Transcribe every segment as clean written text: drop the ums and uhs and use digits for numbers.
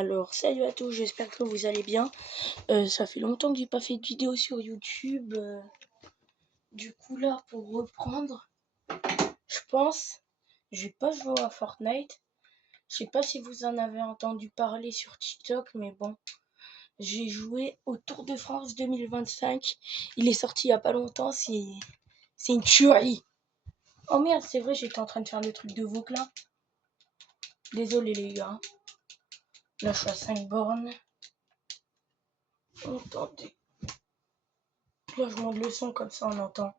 Alors, salut à tous, j'espère que vous allez bien. Ça fait longtemps que j'ai pas fait de vidéo sur YouTube. Du coup, là, pour reprendre, je pense, je vais pas jouer à Fortnite. Je sais pas si vous en avez entendu parler sur TikTok, mais bon, j'ai joué au Tour de France 2025. Il est sorti il y a pas longtemps, c'est une tuerie. Oh merde, c'est vrai, j'étais en train de faire le truc de Vauclin. Désolé les gars. Là, je suis à 5 bornes. Attendez. Là, je monte le son comme ça, on entend.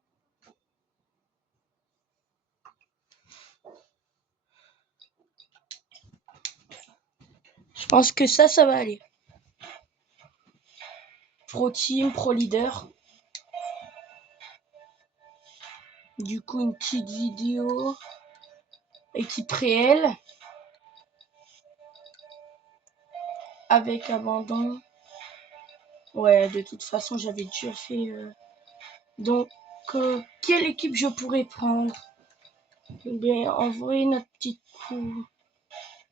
Je pense que ça va aller. Pro team, pro leader. Du coup, une petite vidéo. Équipe réelle. Avec abandon. Ouais, de toute façon, j'avais déjà fait. Donc, quelle équipe je pourrais prendre? Ben, en vrai, notre petit coup.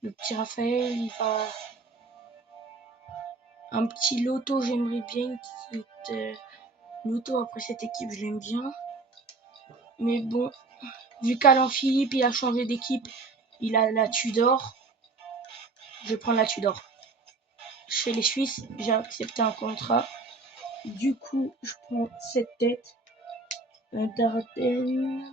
Le petit Raphaël, il va. Un petit loto, j'aimerais bien une petite. Loto après cette équipe, je l'aime bien. Mais bon, vu qu'Alain Philippe, il a changé d'équipe, il a la Tudor. Je vais prendre la Tudor. Chez les Suisses, j'ai accepté un contrat. Du coup, je prends cette tête. Dardenne.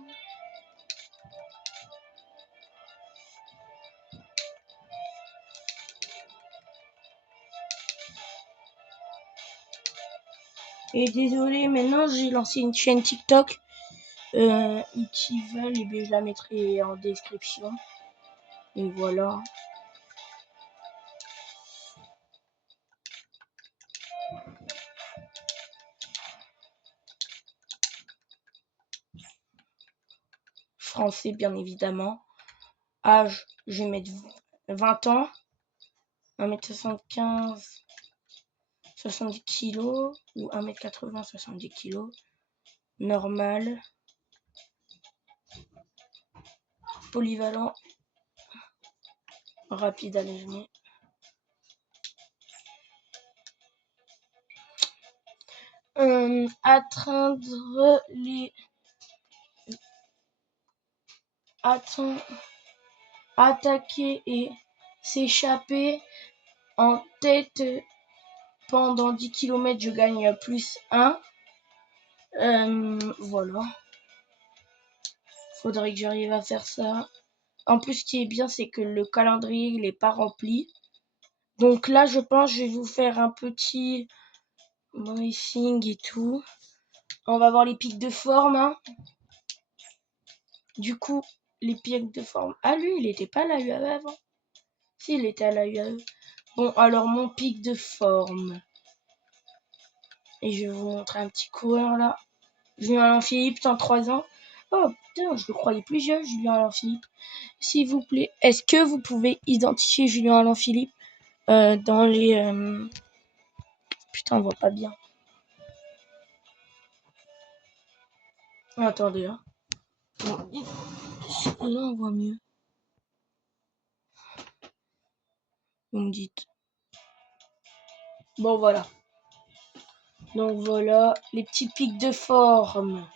Et désolé, maintenant j'ai lancé une chaîne TikTok. Qui veulent, et bien je la mettrai en description. Et voilà. Français, bien évidemment. Âge, je vais mettre 20 ans. 1m75, 70 kg. Ou 1m80, 70 kg. Normal. Polyvalent. Rapide à l'avenir. Atteindre les. Attaquer et s'échapper en tête pendant 10 km, je gagne plus 1. Voilà. Faudrait que j'arrive à faire ça. En plus, ce qui est bien, c'est que le calendrier, il est pas rempli. Donc là, je pense que je vais vous faire un petit briefing et tout. On va voir les pics de forme. Hein. Du coup, les pics de forme. Ah, lui, il était pas à la UAE avant. Si, il était à la UAE. Bon, alors mon pic de forme. Et je vais vous montrer un petit coureur là. Julien Alain Philippe, 3 ans. Oh putain, je le croyais plus jeune, Julien Alain Philippe. S'il vous plaît, est-ce que vous pouvez identifier Julien Alain Philippe dans les... Putain, on voit pas bien. Attendez, hein. Là, on voit mieux. Vous me dites. Bon, voilà. Donc voilà, les petits pics de forme.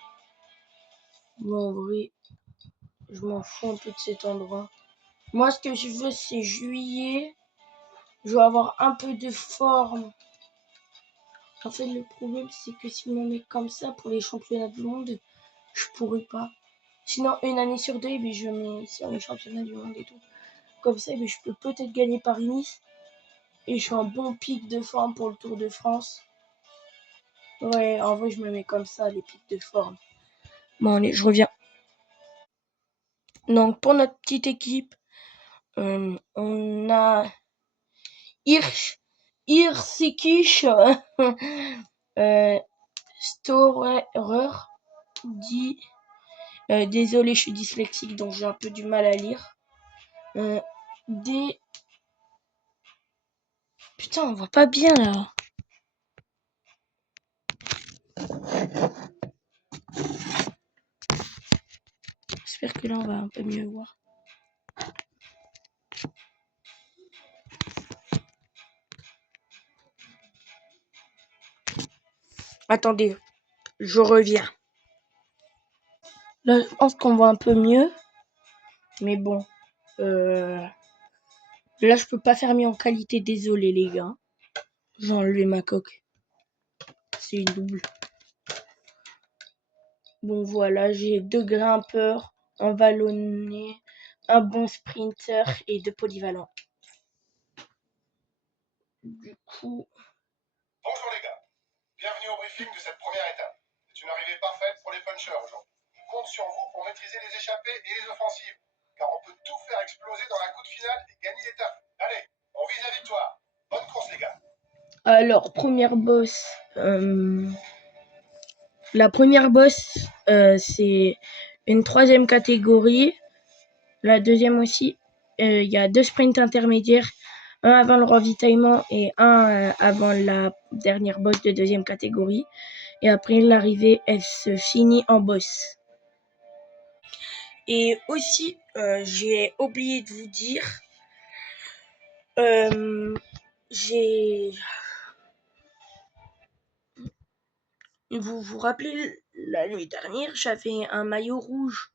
Bon, en vrai, je m'en fous un peu de cet endroit. Moi, ce que je veux, c'est juillet. Je veux avoir un peu de forme. En fait, le problème, c'est que si on me met comme ça pour les championnats du monde, je pourrais pas. Sinon, une année sur deux, ben, je mets sur les championnats du monde et tout. Comme ça, ben, je peux peut-être gagner Paris-Nice. Et je suis en bon pic de forme pour le Tour de France. Ouais, en vrai, je me mets comme ça, les pics de forme. Bon, allez, je reviens. Donc, pour notre petite équipe, on a Hirsikish, Storer, dit. Désolé, je suis dyslexique, donc j'ai un peu du mal à lire. Putain, on voit pas bien là. J'espère que là on va un peu mieux voir. Attendez, je reviens. Là, je pense qu'on voit un peu mieux. Mais bon. Là, je peux pas faire mieux en qualité. Désolé, les gars. J'ai enlevé ma coque. C'est une double. Bon, voilà. J'ai 2 grimpeurs, un vallonné, un bon sprinter et 2 polyvalents. Du coup... Bonjour les gars. Bienvenue au briefing de cette première étape. C'est une arrivée parfaite pour les punchers aujourd'hui. On compte sur vous pour maîtriser les échappées et les offensives, car on peut tout faire exploser dans la course finale et gagner l'étape. Allez, on vise la victoire. Bonne course les gars. Alors, première boss. La première boss, c'est une 3e catégorie. La deuxième aussi. Il y a 2 sprints intermédiaires. Un avant le ravitaillement et un avant la dernière boss de 2e catégorie. Et après l'arrivée, elle se finit en boss. Et aussi, j'ai oublié de vous dire, vous vous rappelez, la nuit dernière, j'avais un maillot rouge.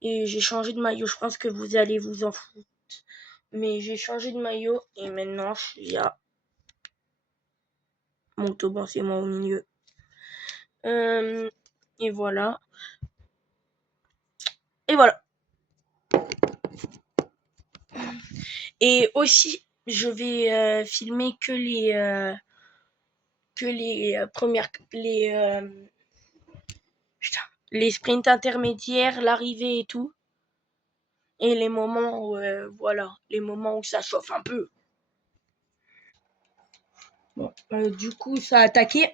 Et j'ai changé de maillot. Je pense que vous allez vous en foutre. Mais j'ai changé de maillot et maintenant je suis à Montauban, c'est moi au milieu. Et voilà. Et voilà. Et aussi, je vais filmer que les premières, les sprints intermédiaires, l'arrivée et tout. Et les moments où, voilà, les moments où ça chauffe un peu. Bon, du coup, ça a attaqué.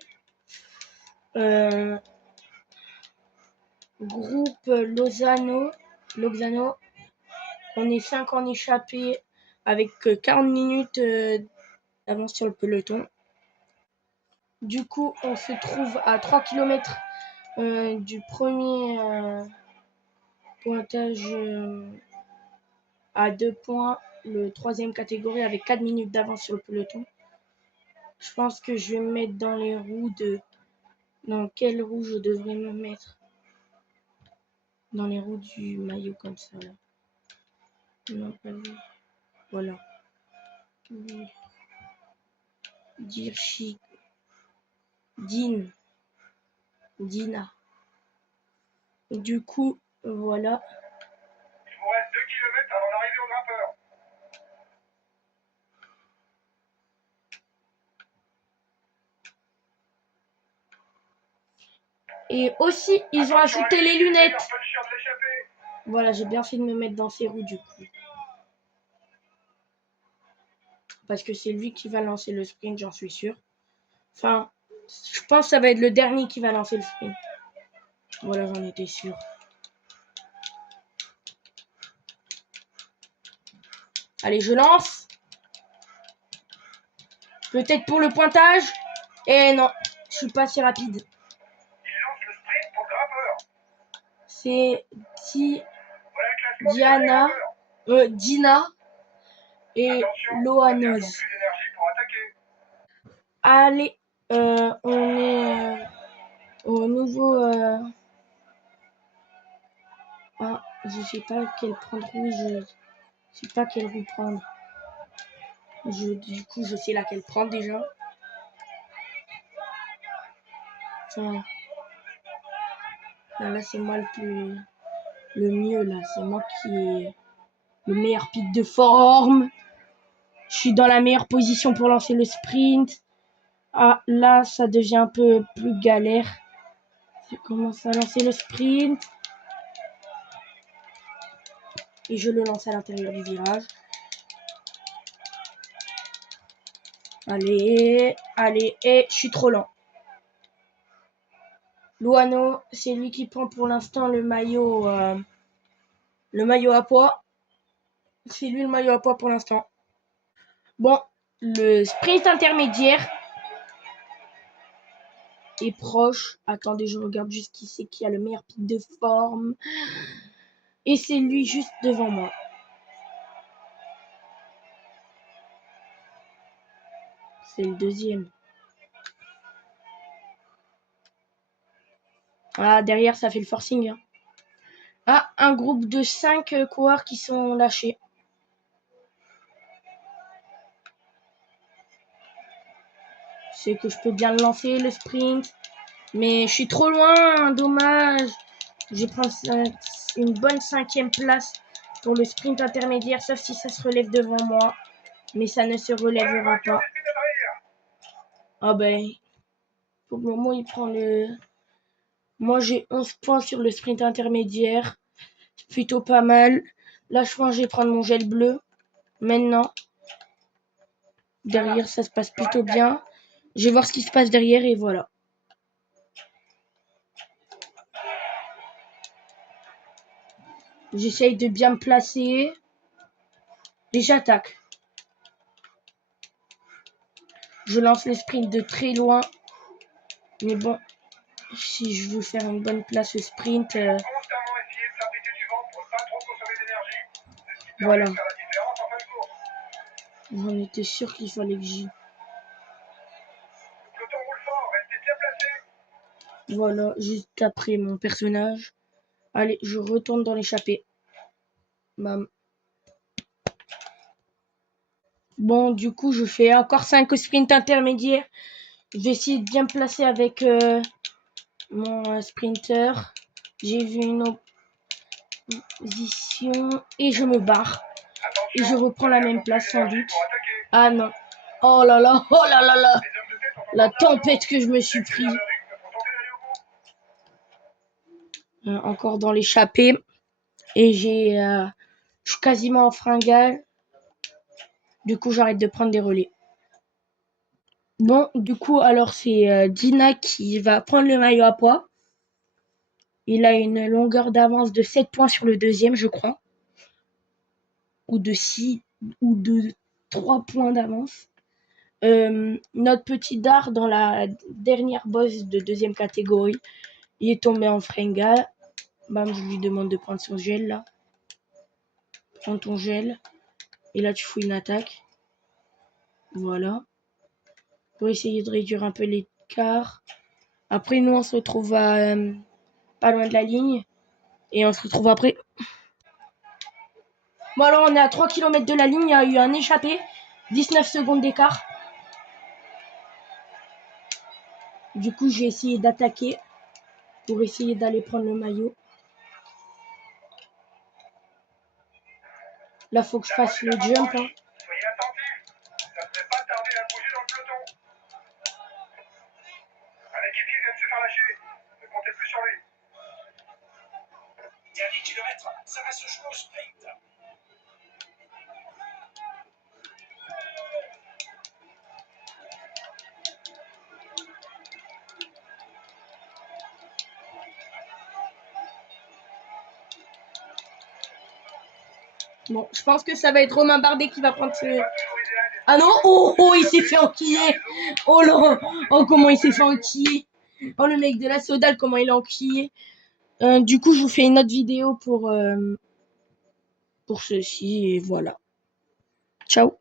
Groupe Lozano. On est 5 en échappée avec 40 minutes d'avance sur le peloton. Du coup, on se trouve à 3 km du premier pointage à 2 points, le 3e catégorie avec 4 minutes d'avance sur le peloton. Je pense que je vais me mettre dans les roues de... Dans quelle roue je devrais me mettre? Dans les roues du maillot comme ça là. Non, pas lui. Voilà. Dirchi. Dina. Du coup, voilà. Il vous reste 2 km avant l'arrivée au grimpeur. Et aussi, ils ont ajouté les lunettes. De Voilà, j'ai bien fait de me mettre dans ces roues du coup. Parce que c'est lui qui va lancer le sprint, j'en suis sûr. Enfin, je pense que ça va être le dernier qui va lancer le sprint. Voilà, j'en étais sûr. Allez, je lance. Peut-être pour le pointage. Et non, je suis pas si rapide. Il lance le sprint pour le grimpeur. C'est Voilà Dina et Loanoz. Allez, on est au nouveau... Ah, je sais pas quelle prendre rouge. Je sais pas quelle roue prendre. Du coup, je sais laquelle prendre déjà. Enfin, là, c'est moi le mieux, là. C'est moi qui ai le meilleur pic de forme. Je suis dans la meilleure position pour lancer le sprint. Ah, là, ça devient un peu plus galère. Je commence à lancer le sprint. Et je le lance à l'intérieur du virage. Allez, et je suis trop lent. Luano, c'est lui qui prend pour l'instant le maillot à poids. C'est lui le maillot à poids pour l'instant. Bon, le sprint intermédiaire est proche. Attendez, je regarde juste qui c'est qui a le meilleur pic de forme. Et c'est lui juste devant moi. C'est le deuxième. Ah, derrière, ça fait le forcing. Hein. Ah, un groupe de 5 coureurs qui sont lâchés. C'est que je peux bien le lancer, le sprint. Mais je suis trop loin, dommage. Je prends une bonne 5e place pour le sprint intermédiaire, sauf si ça se relève devant moi. Mais ça ne se relèvera pas. Ah ben, pour le moment, il prend le... Moi, j'ai 11 points sur le sprint intermédiaire. C'est plutôt pas mal. Là, je pense que je vais prendre mon gel bleu. Maintenant. Derrière, ça se passe plutôt bien. Je vais voir ce qui se passe derrière et voilà. J'essaye de bien me placer. Et j'attaque. Je lance le sprint de très loin. Mais bon, si je veux faire une bonne place au sprint... Voilà. J'en étais sûr qu'il fallait que j'y... Voilà, juste après mon personnage. Allez, je retourne dans l'échappée. Bam. Bon, du coup, je fais encore 5 sprints intermédiaires. Je vais essayer de bien me placer avec mon sprinter. J'ai vu une opposition et je me barre. Et je reprends la même place sans doute. Ah non. Oh là là, oh là là là. La tempête que je me suis pris. Encore dans l'échappée. Et je suis quasiment en fringale. Du coup, j'arrête de prendre des relais. Bon, du coup, alors c'est Dina qui va prendre le maillot à pois. Il a une longueur d'avance de 7 points sur le deuxième, je crois. Ou de 6, ou de 3 points d'avance. Notre petit dard dans la dernière boss de deuxième catégorie, il est tombé en fringale. Bam, je lui demande de prendre son gel là. Prends ton gel. Et là, tu fous une attaque. Voilà. Pour essayer de réduire un peu l'écart. Après, nous, on se retrouve à, pas loin de la ligne. Et on se retrouve après. Bon, alors, on est à 3 km de la ligne. Il y a eu un échappé. 19 secondes d'écart. Du coup, j'ai essayé d'attaquer pour essayer d'aller prendre le maillot. Là, faut que je fasse le jump. Hein. Soyez attentifs, ça ne devrait pas tarder à bouger dans le peloton. Un équipier vient de se faire lâcher, ne comptez plus sur lui. Dernier kilomètre, ça va se jouer au sprint. Bon, je pense que ça va être Romain Bardet qui va prendre ce... Ah non, oh, oh, il s'est fait enquiller. Oh là, oh, comment il s'est fait enquiller. Oh, le mec de la Sodale, comment il a enquillé. Du coup, je vous fais une autre vidéo pour ceci, et voilà. Ciao.